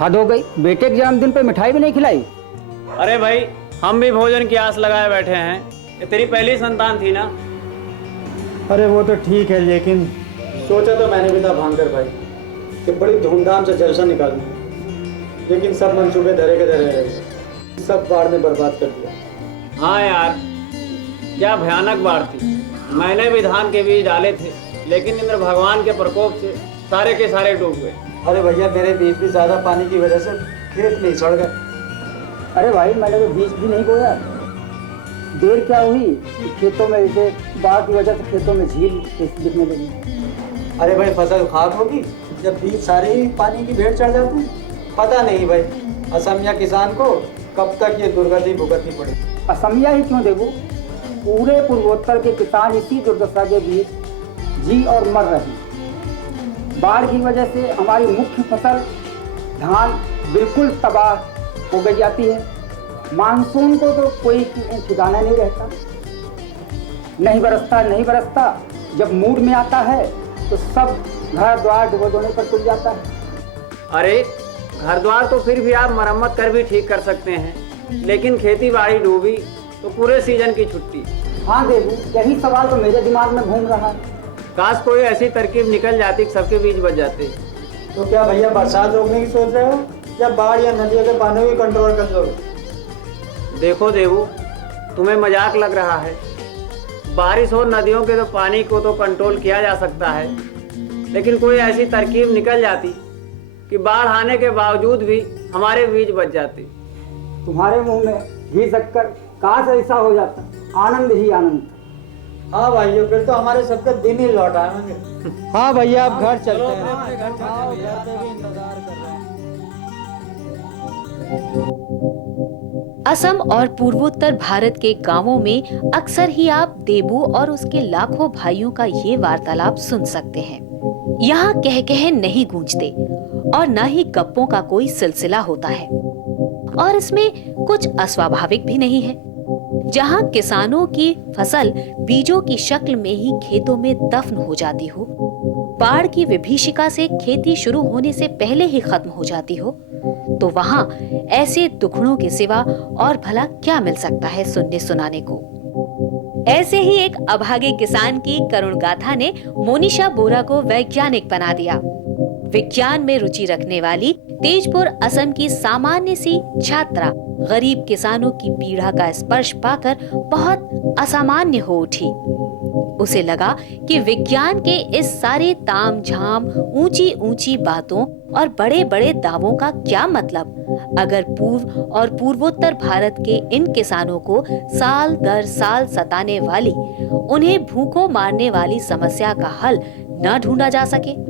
हद हो गई, बेटे के जन्मदिन पे मिठाई भी नहीं खिलाई। अरे भाई, हम भी भोजन की आस लगाए बैठे हैं। ये तेरी पहली संतान थी ना। अरे वो तो ठीक है, लेकिन सोचा तो मैंने भी था भांकर भाई कि बड़ी धूमधाम से जलसा निकालना है, लेकिन सब मंसूबे धरे के धरे रह गए। सब बाढ़ ने बर्बाद कर दिया। हाँ यार, क्या भयानक बाढ़ थी। मैंने भी धान के बीज डाले थे, लेकिन इंद्र भगवान के प्रकोप से सारे के सारे डूब गए। अरे भैया, मेरे बीज भी ज्यादा पानी की वजह से खेत में ही सड़ गए। अरे भाई, मैंने तो बीज भी नहीं बोया। देर क्या हुई कि खेतों में जैसे बाढ़ की वजह से खेतों में झील दिखने लगी। अरे भाई, फसल खाक होगी जब बीज सारे ही पानी की भेंट चढ़ जाते हैं। पता नहीं भाई, असमिया किसान को कब तक ये दुर्गति भुगतनी पड़ेगी। असमिया ही क्यों देबू, पूरे पूर्वोत्तर के किसान इसी दुर्दशा के बीच जी और मर रहे हैं। बाढ़ की वजह से हमारी मुख्य फसल धान बिल्कुल तबाह हो गई जाती है। मानसून को तो कोई ठिकाना नहीं रहता, नहीं बरसता। जब मूड में आता है तो सब घर द्वार डुबोने पर तुल जाता है। अरे घर द्वार तो फिर भी आप मरम्मत कर भी ठीक कर सकते हैं, लेकिन खेती बाड़ी डूबी तो पूरे सीजन की छुट्टी। हाँ देबू, यही सवाल तो मेरे दिमाग में घूम रहा है। काश कोई ऐसी तरकीब निकल जाती कि सबके बीज बच जाते। तो क्या भैया बरसात रोकने की सोच रहे हो या बाढ़ या नदियों के पानी को कंट्रोल कर लोगे? देखो देवू, तुम्हें मजाक लग रहा है। बारिश और नदियों के तो पानी को तो कंट्रोल किया जा सकता है, लेकिन कोई ऐसी तरकीब निकल जाती कि बाढ़ आने के बावजूद भी हमारे बीज बच जाते। तुम्हारे मुंह में घी शक्कर, काश ऐसा हो जाता, आनंद ही आनंद। हाँ भाइयों, फिर तो हमारे सबके दिन ही लौट आएंगे। हाँ भैया, अब घर चलते हैं। असम और पूर्वोत्तर भारत के गांवों में अक्सर ही आप देबू और उसके लाखों भाइयों का ये वार्तालाप सुन सकते हैं। यहाँ कह कह नहीं गूंजते और न ही गप्पों का कोई सिलसिला होता है, और इसमें कुछ अस्वाभाविक भी नहीं है। जहाँ किसानों की फसल बीजों की शक्ल में ही खेतों में दफन हो जाती हो, बाढ़ की विभीषिका से खेती शुरू होने से पहले ही खत्म हो जाती हो, तो वहाँ ऐसे दुखड़ों के सिवा और भला क्या मिल सकता है सुनने सुनाने को। ऐसे ही एक अभागे किसान की करुण गाथा ने मोनिशा बोरा को वैज्ञानिक बना दिया। विज्ञान में रुचि रखने वाली तेजपुर असम की सामान्य सी छात्रा गरीब किसानों की पीड़ा का स्पर्श पाकर बहुत असामान्य हो उठी। उसे लगा कि विज्ञान के इस सारे तामझाम, ऊंची ऊंची बातों और बड़े बड़े दावों का क्या मतलब, अगर पूर्व और पूर्वोत्तर भारत के इन किसानों को साल दर साल सताने वाली, उन्हें भूखों मारने वाली समस्या का हल न ढूंढा जा सके।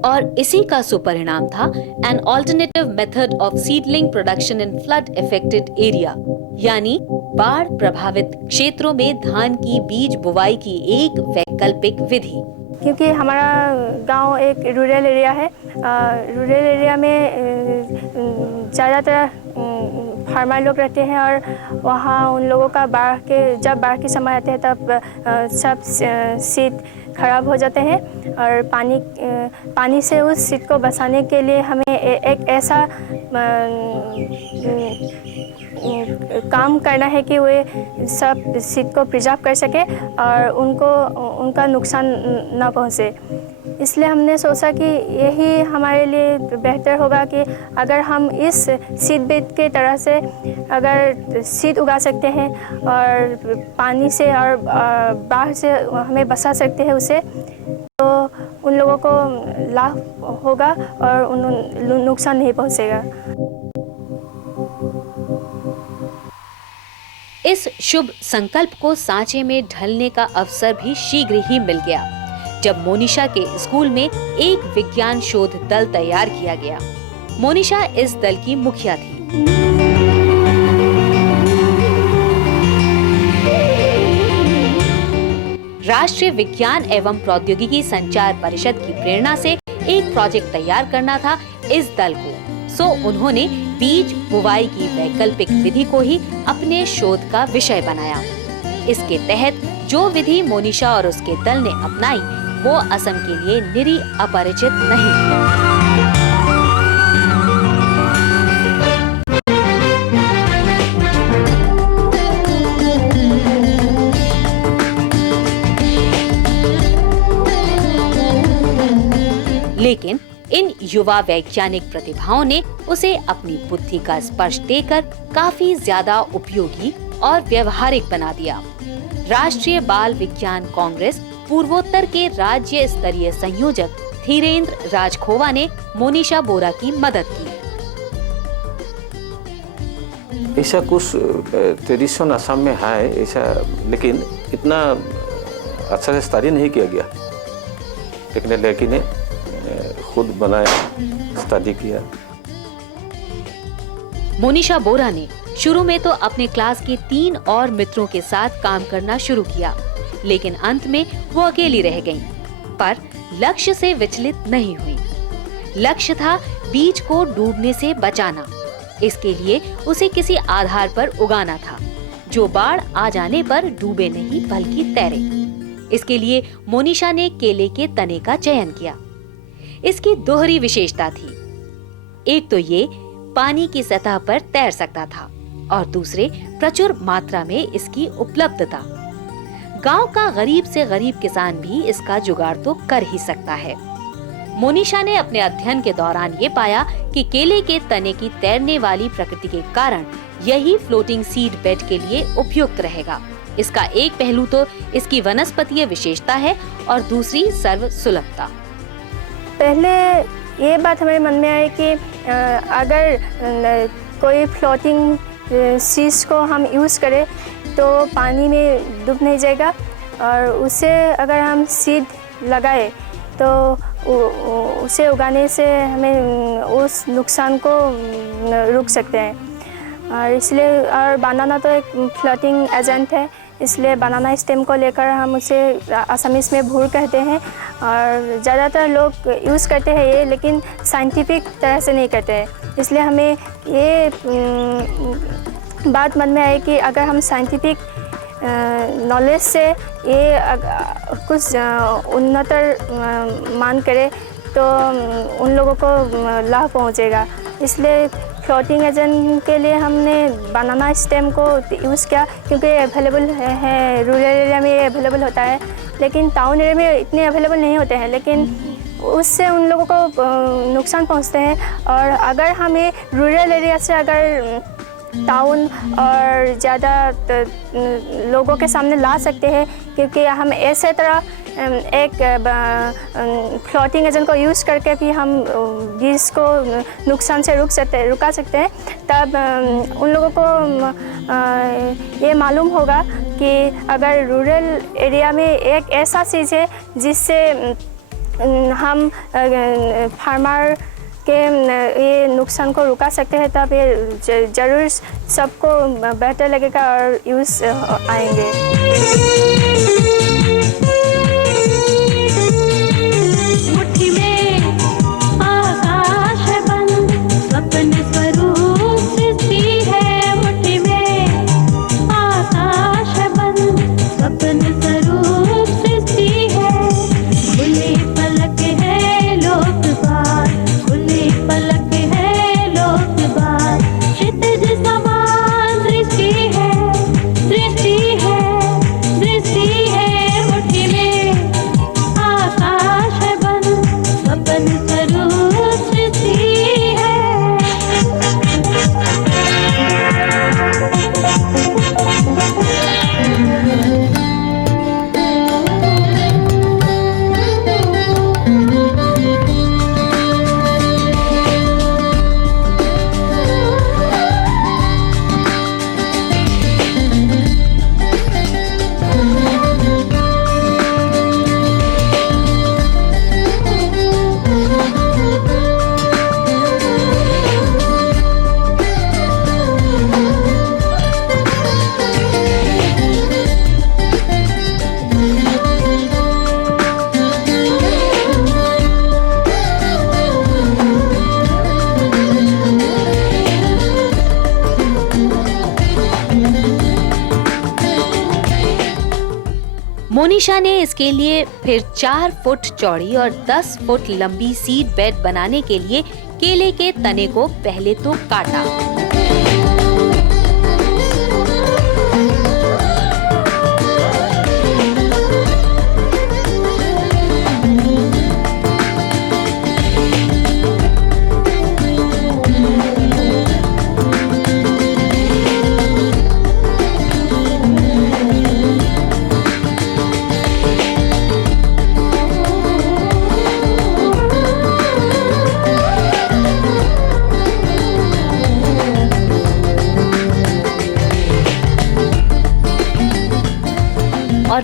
और इसी का सुपरिणाम था an alternative method of seedling production in flood affected area, यानी बाढ़ प्रभावित क्षेत्रों में धान की बीज बुवाई की एक वैकल्पिक विधि। क्योंकि हमारा गांव एक रूरल एरिया है। रूरल एरिया में ज़्यादातर फार्मर लोग रहते हैं, और वहाँ उन लोगों का जब बाढ़ के समय आते हैं तब सब सीड खराब हो जाते हैं, और पानी से उस सीड को बचाने के लिए हमें एक ऐसा काम करना है कि वे सब सीड को प्रिजर्व कर सके और उनका नुकसान ना पहुँचे। इसलिए हमने सोचा कि यही हमारे लिए बेहतर होगा कि अगर हम इस सीड बेड के तरह से अगर सीड उगा सकते हैं और पानी से और बाढ़ से हमें बचा सकते हैं उसे, तो उन लोगों को लाभ होगा और उन्हें नुकसान नहीं पहुंचेगा। इस शुभ संकल्प को सांचे में ढलने का अवसर भी शीघ्र ही मिल गया, जब मोनिशा के स्कूल में एक विज्ञान शोध दल तैयार किया गया। मोनिशा इस दल की मुखिया थी। राष्ट्रीय विज्ञान एवं प्रौद्योगिकी संचार परिषद की प्रेरणा से एक प्रोजेक्ट तैयार करना था इस दल को, सो उन्होंने बीज बुवाई की वैकल्पिक विधि को ही अपने शोध का विषय बनाया। इसके तहत जो विधि मोनिशा और उसके दल ने अपनाई वो असम के लिए निरी अपरिचित नहीं। युवा वैज्ञानिक प्रतिभाओं ने उसे अपनी बुद्धि का स्पर्श देकर काफी ज्यादा उपयोगी और व्यवहारिक बना दिया। राष्ट्रीय बाल विज्ञान कांग्रेस पूर्वोत्तर के राज्य स्तरीय संयोजक धीरेन्द्र राजखोवा ने मोनिशा बोरा की मदद की। ऐसा कुछ ट्रेडिशन असम में है ऐसा, लेकिन इतना अच्छा से स्टडी नहीं किया गया। लेकिन लड़की ने खुद बनाया, स्टडी किया। मोनिशा बोरा ने शुरू में तो अपने क्लास के 3 और मित्रों के साथ काम करना शुरू किया, लेकिन अंत में वो अकेली रह गईं। पर लक्ष्य से विचलित नहीं हुई। लक्ष्य था बीज को डूबने से बचाना। इसके लिए उसे किसी आधार पर उगाना था जो बाढ़ आ जाने पर डूबे नहीं बल्कि तैरे। इसके लिए मोनिशा ने केले के तने का चयन किया। इसकी दोहरी विशेषता थी। एक तो ये पानी की सतह पर तैर सकता था और दूसरे प्रचुर मात्रा में इसकी उपलब्धता। गांव का गरीब से गरीब किसान भी इसका जुगाड़ तो कर ही सकता है। मोनिशा ने अपने अध्ययन के दौरान ये पाया कि केले के तने की तैरने वाली प्रकृति के कारण यही फ्लोटिंग सीड बेड के लिए उपयुक्त रहेगा। इसका एक पहलू तो इसकी वनस्पतीय विशेषता है और दूसरी सर्व सुलभता। पहले ये बात हमारे मन में आई कि अगर कोई फ्लोटिंग सीड्स को हम यूज़ करें तो पानी में डूब नहीं जाएगा, और उसे अगर हम सीड लगाए तो उसे उगाने से हमें उस नुकसान को रोक सकते हैं। और इसलिए, और बनाना तो एक फ्लोटिंग एजेंट है, इसलिए बनाना स्टेम को लेकर हम उसे असमीज़ में भूर कहते हैं। और ज़्यादातर लोग यूज़ करते हैं ये, लेकिन साइंटिफिक तरह से नहीं करते हैं। इसलिए हमें ये बात मन में आई कि अगर हम साइंटिफिक नॉलेज से ये कुछ उन्नतर मान करें तो उन लोगों को लाभ पहुंचेगा। इसलिए फ्लोटिंग एजेंट के लिए हमने बनाना स्टेम को यूज़ किया, क्योंकि अवेलेबल है, रूरल एरिया में ये अवेलेबल होता है, लेकिन टाउन एरिया में इतने अवेलेबल नहीं होते हैं। लेकिन उससे उन लोगों को नुकसान पहुंचते हैं। और अगर हमें रूरल एरिया से अगर टाउन और ज़्यादा लोगों के सामने ला सकते हैं, क्योंकि हम ऐसे तरह एक फ्लोटिंग एजेंट को यूज़ करके भी हम बीज को नुकसान से रुका सकते हैं, तब उन लोगों को ये मालूम होगा कि अगर रूरल एरिया में एक ऐसा चीज़ है जिससे हम फार्मर के ये नुकसान को रुका सकते हैं, तब ये ज़रूर सबको बेहतर लगेगा और यूज़ आएंगे। मोनिशा ने इसके लिए फिर 4 फुट चौड़ी और 10 फुट लंबी सीड बेड बनाने के लिए केले के तने को पहले तो काटा।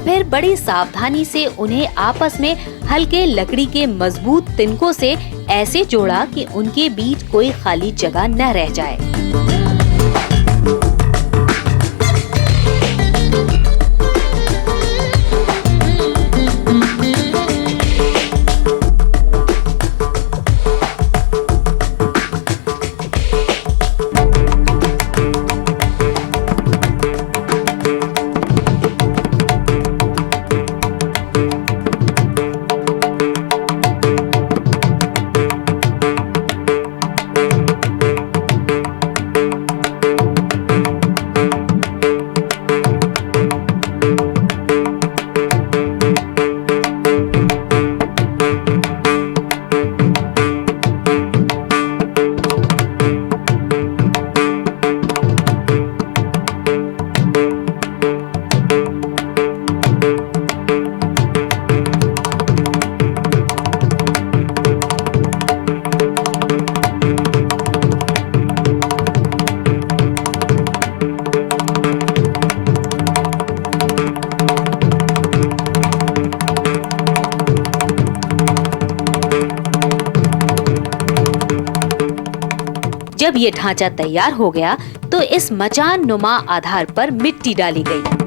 फिर बड़ी सावधानी से उन्हें आपस में हल्के लकड़ी के मजबूत तिनकों से ऐसे जोड़ा कि उनके बीच कोई खाली जगह न रह जाए। जब ये ढांचा तैयार हो गया तो इस मचान नुमा आधार पर मिट्टी डाली गई।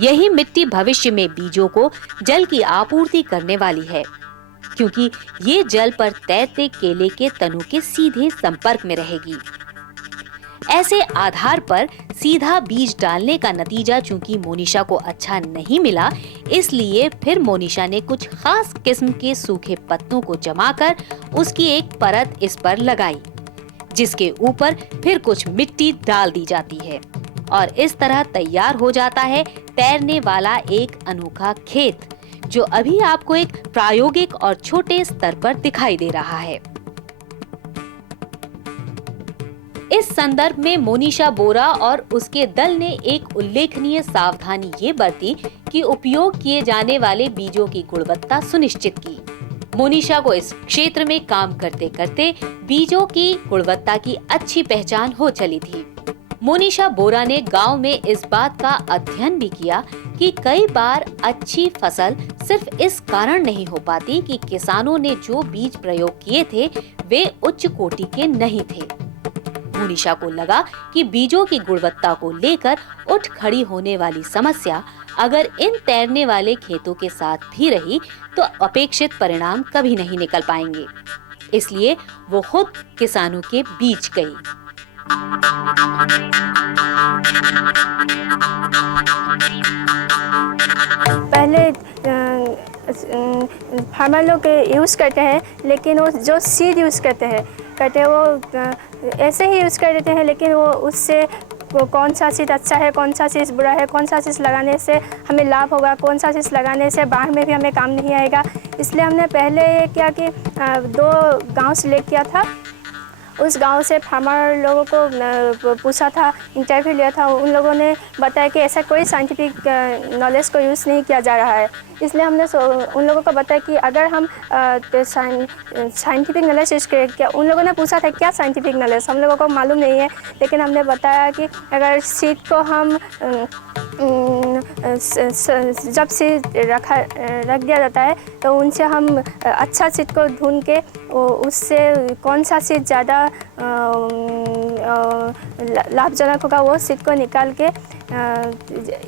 यही मिट्टी भविष्य में बीजों को जल की आपूर्ति करने वाली है, क्योंकि ये जल पर तैरते केले के तनों के सीधे संपर्क में रहेगी। ऐसे आधार पर सीधा बीज डालने का नतीजा चूंकि मोनिशा को अच्छा नहीं मिला, इसलिए फिर मोनिशा ने कुछ खास किस्म के सूखे पत्तों को जमाकर उसकी एक परत इस पर लगाई, जिसके ऊपर फिर कुछ मिट्टी डाल दी जाती है और इस तरह तैयार हो जाता है तैरने वाला एक अनोखा खेत, जो अभी आपको एक प्रायोगिक और छोटे स्तर पर दिखाई दे रहा है। इस संदर्भ में मोनिशा बोरा और उसके दल ने एक उल्लेखनीय सावधानी ये बरती कि उपयोग किए जाने वाले बीजों की गुणवत्ता सुनिश्चित की। मोनिशा को इस क्षेत्र में काम करते करते बीजों की गुणवत्ता की अच्छी पहचान हो चली थी। मोनिशा बोरा ने गांव में इस बात का अध्ययन भी किया कि कई बार अच्छी फसल सिर्फ इस कारण नहीं हो पाती कि किसानों ने जो बीज प्रयोग किए थे वे उच्च कोटि के नहीं थे। मोनिशा को लगा कि बीजों की गुणवत्ता को लेकर उठ खड़ी होने वाली समस्या अगर इन तैरने वाले खेतों के साथ भी रही तो अपेक्षित परिणाम कभी नहीं निकल पाएंगे। इसलिए वो खुद किसानों के बीच गई। पहले फार्मर लोग यूज़ करते हैं, लेकिन वो जो सीड यूज़ करते हैं वो ऐसे ही यूज़ कर देते हैं, लेकिन वो उससे कौन सा चीज़ अच्छा है, कौन सा चीज़ बुरा है, कौन सा चीज़ लगाने से हमें लाभ होगा, कौन सा चीज़ लगाने से बाढ़ में भी हमें काम नहीं आएगा। इसलिए हमने पहले ये किया कि 2 गांव सेलेक्ट किया था। उस गांव से फार्मर लोगों को पूछा था, इंटरव्यू लिया था। उन लोगों ने बताया कि ऐसा कोई साइंटिफिक नॉलेज को यूज़ नहीं किया जा रहा है। इसलिए हमने उन लोगों को बताया कि अगर हम साइंटिफिक नॉलेज यूज़ करें। क्या उन लोगों ने पूछा था क्या साइंटिफिक नॉलेज, हम लोगों को मालूम नहीं है, लेकिन हमने बताया कि अगर सीड को हम जब सीड रख दिया जाता है तो उनसे हम अच्छा सीड को ढूंढ के उससे कौन सा सीड ज़्यादा लाभजनक होगा वो सीड को निकाल के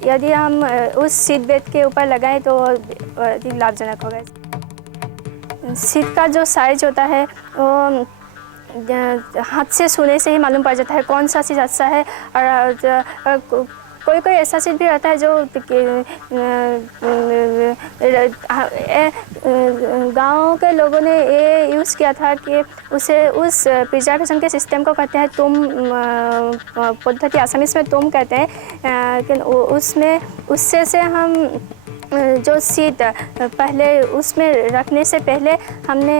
यदि हम उस सीड बेड के ऊपर लगाएं तो अधिक लाभजनक होगा। सीड का जो साइज होता है वो हाथ से छूने से ही मालूम पड़ जाता है कौन सा चीज़ अच्छा है। और कोई कोई ऐसा चीज़ भी रहता है जो गाँव के लोगों ने ये यूज़ किया था कि उसे उस प्रिजर्वेशन के सिस्टम को कहते हैं तुम पद्धति, आसामीज में तुम कहते हैं। लेकिन उसमें उससे से हम जो सीड पहले उसमें रखने से पहले हमने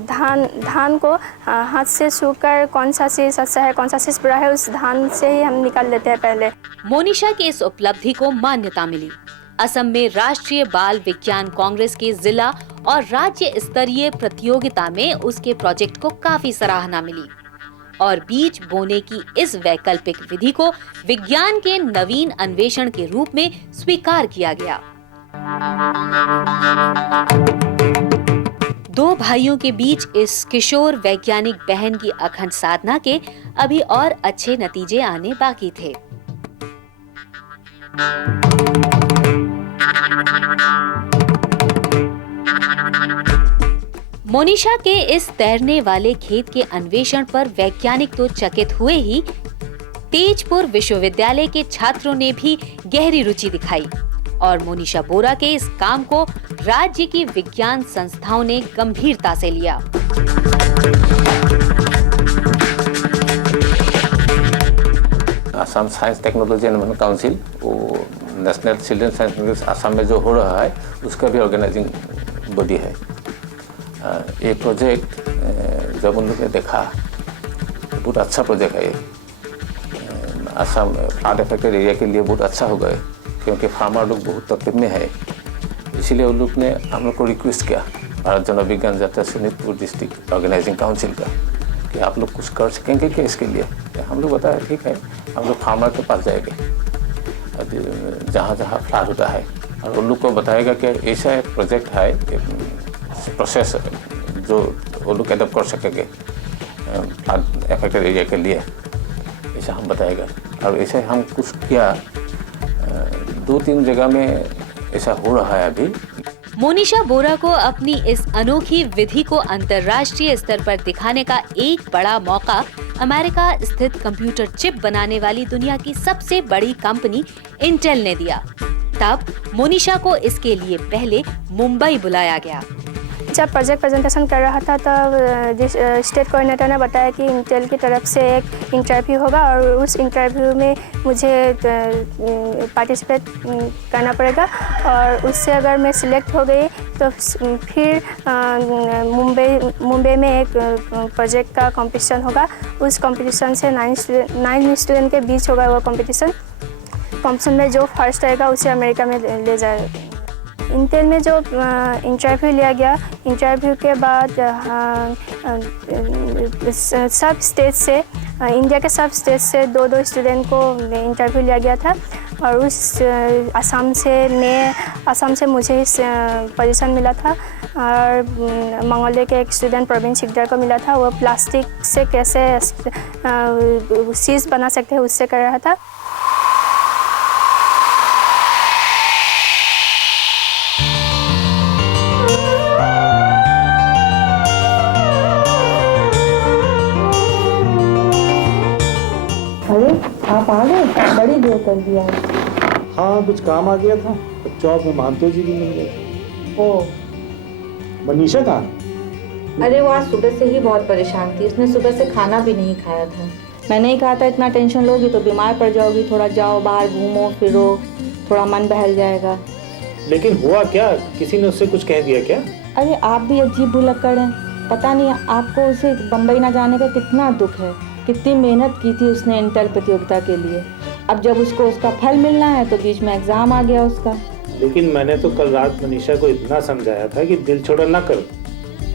धान को हाथ से छूकर कौन सा सीड अच्छा है कौन सा सीड बुरा है उस धान से ही हम निकाल लेते हैं पहले। मोनिशा की इस उपलब्धि को मान्यता मिली। असम में राष्ट्रीय बाल विज्ञान कांग्रेस के जिला और राज्य स्तरीय प्रतियोगिता में उसके प्रोजेक्ट को काफी सराहना मिली और बीज बोने की इस वैकल्पिक विधि को विज्ञान के नवीन अन्वेषण के रूप में स्वीकार किया गया। दो भाइयों के बीच इस किशोर वैज्ञानिक बहन की अखंड साधना के अभी और अच्छे नतीजे आने बाकी थे। मोनिशा के इस तैरने वाले खेत के अन्वेषण पर वैज्ञानिक तो चकित हुए ही, तेजपुर विश्वविद्यालय के छात्रों ने भी गहरी रुचि दिखाई और मोनिशा बोरा के इस काम को राज्य की विज्ञान संस्थाओं ने गंभीरता से लिया। Assam science technology and council, वो नेशनल चिल्ड्रन साइंस असम में जो हो रहा है उसका भी ऑर्गेनाइजिंग बॉडी है। ये प्रोजेक्ट जब उन लोगों ने देखा तो बहुत अच्छा प्रोजेक्ट है। असम फ्लड अफेक्टेड एरिया के लिए बहुत अच्छा होगा क्योंकि फार्मर लोग बहुत तकलीफ में है। इसीलिए उन लोग ने हम लोग को रिक्वेस्ट किया भारत जनविज्ञान जात्रा शोणितपुर डिस्ट्रिक्ट ऑर्गेनाइजिंग काउंसिल का कि आप लोग कुछ कर सकेंगे क्या इसके लिए। हम लोग बताया ठीक है, हम लोग फार्मर के पास जाएंगे जहाँ जहाँ फ्लड होता है और उन लोग को बताएगा कि ऐसा एक प्रोजेक्ट है, प्रोसेस जो वो लोग एडप्ट कर सकेंगे फ्लड अफेक्टेड एरिया के लिए, ऐसा हम बताएगा। और ऐसे हम कुछ किया, 2-3 जगह में ऐसा हो रहा है अभी। मोनिशा बोरा को अपनी इस अनोखी विधि को अंतर्राष्ट्रीय स्तर पर दिखाने का एक बड़ा मौका अमेरिका स्थित कंप्यूटर चिप बनाने वाली दुनिया की सबसे बड़ी कंपनी इंटेल ने दिया। तब मोनिशा को इसके लिए पहले मुंबई बुलाया गया। जब प्रोजेक्ट प्रेजेंटेशन कर रहा था तब स्टेट कोऑर्डिनेटर ने बताया कि इंटेल की तरफ से एक इंटरव्यू होगा और उस इंटरव्यू में मुझे पार्टिसिपेट करना पड़ेगा और उससे अगर मैं सिलेक्ट हो गई तो फिर मुंबई में एक प्रोजेक्ट का कंपटीशन होगा। उस कंपटीशन से 9 स्टूडेंट के बीच होगा वो कंपटीशन में जो फर्स्ट आएगा उसे अमेरिका में ले जाएगा। इंटेल में जो इंटरव्यू लिया गया, इंटरव्यू के बाद सब स्टेट से इंडिया के सब स्टेट से 2 स्टूडेंट को इंटरव्यू लिया गया था और उस असम से मुझे इस पोजीशन मिला था और मंगोलिया के एक स्टूडेंट प्रवीण सिकदर को मिला था। वो प्लास्टिक से कैसे चीज़ बना सकते हैं उससे कर रहा था। आप आ गए, बड़ी देर कर दिया। हाँ, कुछ काम आ गया था, जॉब में मानतो जी भी मिल गए। ओ, मनीषा कहाँ? अरे वो आज सुबह से ही बहुत परेशान थी, उसने सुबह से खाना भी नहीं खाया था। मैंने ही कहा था इतना टेंशन लोगी तो बीमार पड़ जाओगी, थोड़ा जाओ बाहर घूमो फिरो, थोड़ा मन बहल जाएगा। लेकिन हुआ क्या? किसी ने उससे कुछ कह दिया क्या? अरे आप भी अजीब भुलक्कड़ हैं, पता नहीं आपको उसे बम्बई ना जाने का कितना दुख है। कितनी मेहनत की थी उसने इंटेल प्रतियोगिता के लिए, अब जब उसको उसका फल मिलना है तो बीच में एग्जाम आ गया उसका। लेकिन मैंने तो कल रात मनीषा को इतना समझाया था कि दिल छोड़ा ना करो।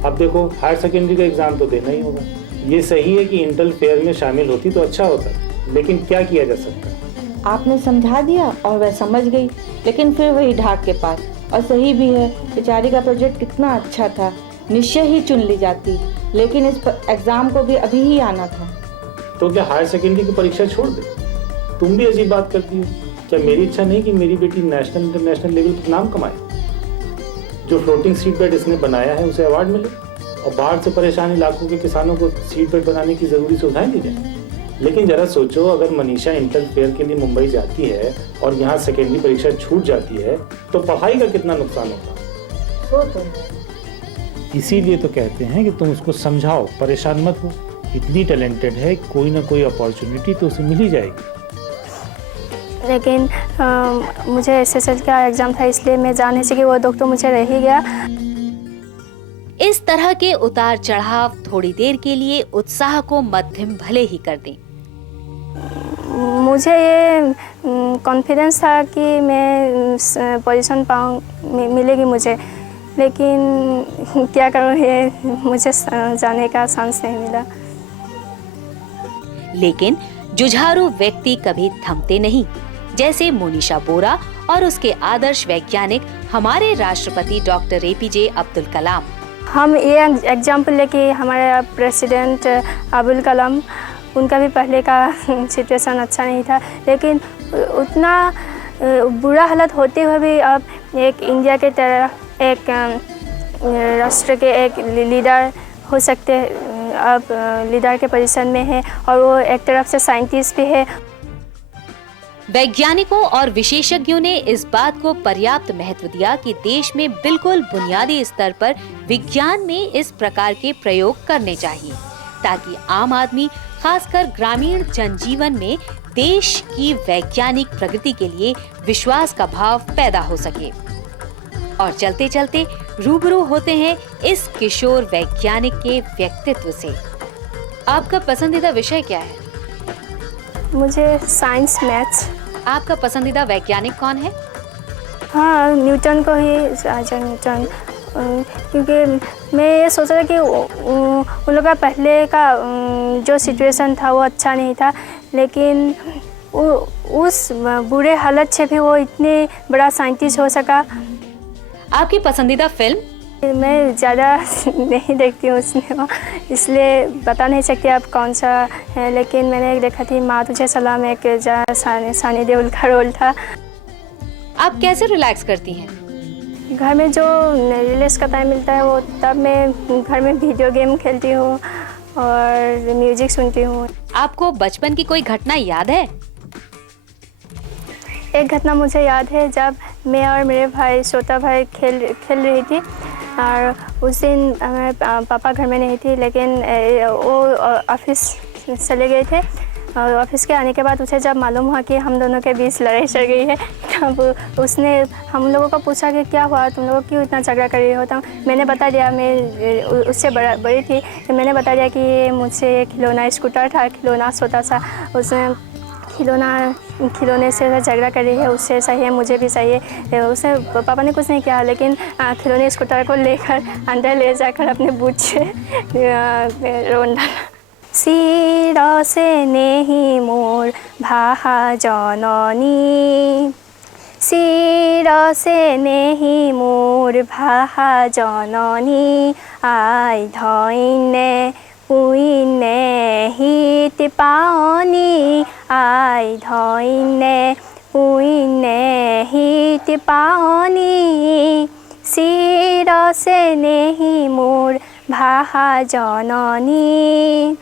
अब देखो हायर सेकेंडरी का एग्जाम तो देना ही होगा। ये सही है कि इंटेल फेयर में शामिल होती तो अच्छा होता, लेकिन क्या किया जा सकता। आपने समझा दिया और वह समझ गई, लेकिन फिर वही ढाक के पास। और सही भी है, बेचारी का प्रोजेक्ट कितना अच्छा था, निश्चय ही चुन ली जाती, लेकिन इस एग्जाम को भी अभी ही आना था। तो क्या हायर सेकेंडरी की परीक्षा छोड़ दे? तुम भी अजीब बात करती हो। क्या मेरी इच्छा नहीं कि मेरी बेटी नेशनल इंटरनेशनल लेवल पर नाम कमाए? जो फ्लोटिंग सीट बेड इसने बनाया है उसे अवार्ड मिले और बाहर से परेशान इलाकों के किसानों को सीट बेड बनाने की जरूरी सुविधाएं दी जाए। लेकिन जरा सोचो, अगर मनीषा इंटेल फेयर के लिए मुंबई जाती है और यहाँ सेकेंडरी परीक्षा छूट जाती है तो पढ़ाई का कितना नुकसान होगा। इसीलिए तो कहते हैं कि तुम उसको समझाओ, परेशान मत हो। इतनी टैलेंटेड है, कोई ना कोई अपॉर्चुनिटी तो उसे मिल ही जाएगी। लेकिन मुझे SSL का एग्ज़ाम था, इसलिए मैं जा नहीं सकी, वो दुख तो मुझे रह ही गया। इस तरह के उतार चढ़ाव थोड़ी देर के लिए उत्साह को मध्यम भले ही कर दें। मुझे ये कॉन्फिडेंस था कि मैं पोजीशन मिलेगी मुझे, लेकिन क्या करूँ, ये मुझे जाने का चांस नहीं मिला। लेकिन जुझारू व्यक्ति कभी थमते नहीं, जैसे मोनिशा बोरा और उसके आदर्श वैज्ञानिक हमारे राष्ट्रपति डॉक्टर APJ अब्दुल कलाम। हम ये एग्जाम्पल लेके हमारे प्रेसिडेंट अब्दुल कलाम, उनका भी पहले का सिचुएशन अच्छा नहीं था, लेकिन उतना बुरा हालत होते हुए भी अब एक इंडिया के तरह एक राष्ट्र के एक लीडर हो सकते हैं, अब लीडर के पोजीशन में है, और वो एक तरफ से साइंटिस्ट भी है। वैज्ञानिकों और विशेषज्ञों ने इस बात को पर्याप्त महत्व दिया कि देश में बिल्कुल बुनियादी स्तर पर विज्ञान में इस प्रकार के प्रयोग करने चाहिए, ताकि आम आदमी, खासकर ग्रामीण जनजीवन में देश की वैज्ञानिक प्रगति के लिए विश्वास का भाव पैदा हो सके। और चलते चलते रूबरू होते हैं इस किशोर वैज्ञानिक के व्यक्तित्व से। आपका पसंदीदा विषय क्या है? मुझे साइंस, मैथ्स। आपका पसंदीदा वैज्ञानिक कौन है? हाँ, न्यूटन को ही, आइजैक न्यूटन, क्योंकि मैं ये सोच रहा कि उन लोग का पहले का जो सिचुएशन था वो अच्छा नहीं था, लेकिन उस बुरे हालत से भी वो इतने बड़ा साइंटिस्ट हो सका। आपकी पसंदीदा फिल्म? मैं ज़्यादा नहीं देखती हूँ उसमें, इसलिए बता नहीं सकती आप कौन सा है, लेकिन मैंने एक देखा थी माँ तुझे सलाम, एक सानी देओल का रोल था। आप कैसे रिलैक्स करती हैं? घर में जो रिलैक्स का टाइम मिलता है वो तब मैं घर में वीडियो गेम खेलती हूँ और म्यूजिक सुनती हूँ। आपको बचपन की कोई घटना याद है? एक घटना मुझे याद है, जब मैं और मेरे भाई, छोटा भाई खेल रही थी, और उस दिन मेरे पापा घर में नहीं थे, लेकिन वो ऑफिस चले गए थे, और ऑफिस के आने के बाद उसे जब मालूम हुआ कि हम दोनों के बीच लड़ाई चल गई है, तब उसने हम लोगों को पूछा कि क्या हुआ, तुम लोग क्यों इतना झगड़ा कर रही हो। तो मैंने बता दिया, मैं उससे बड़ी थी, तो मैंने बता दिया कि ये मुझसे खिलौना स्कूटर था, खिलौना छोटा सा, उसने खिलौने से झगड़ा कर रही है, उससे चाहिए, मुझे भी चाहिए। उसने, पापा ने कुछ नहीं किया, लेकिन खिलौने स्कूटर को लेकर अंदर ले जाकर अपने बूथ से रोन डाला। शिर से नेही मोर भाहा जननी, शिर से नेही मोर भाहा जननी, आई धैने पुइने हित पानी, आई धैने पुइने हित पानी, शिर से नेही मोर भाहा जननी,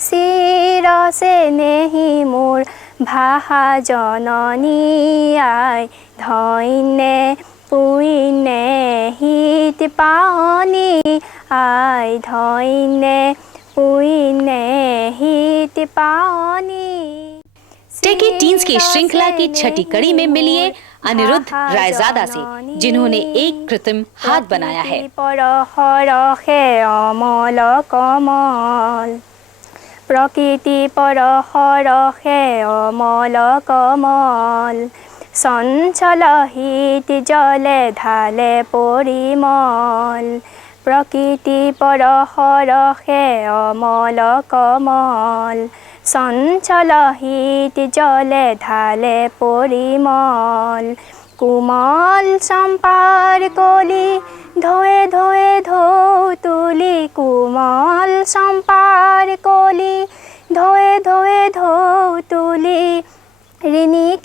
शिर से नेही मोर भाहा जननी, आई धैने पुइने हित पानी, आई धैने पुइने हित पानी। टेकी टीन्स की श्रृंखला की छठी कड़ी में मिलिए अनिरुद्ध रायजादा से, जिन्होंने एक कृत्रिम हाथ बनाया है। अमल कमल, प्रकृति पर हरखे अमल कमल, चञ्चल हित जले ढाले परिमल, प्रकृति पर हरखे अमल कमल, चञ्चल हित जले ढाले परिमल, कुमल चम्पार कोली धोए धोए धो तुली, कुमल चम्पार कोली धोए धोए धो तुली, ऋणी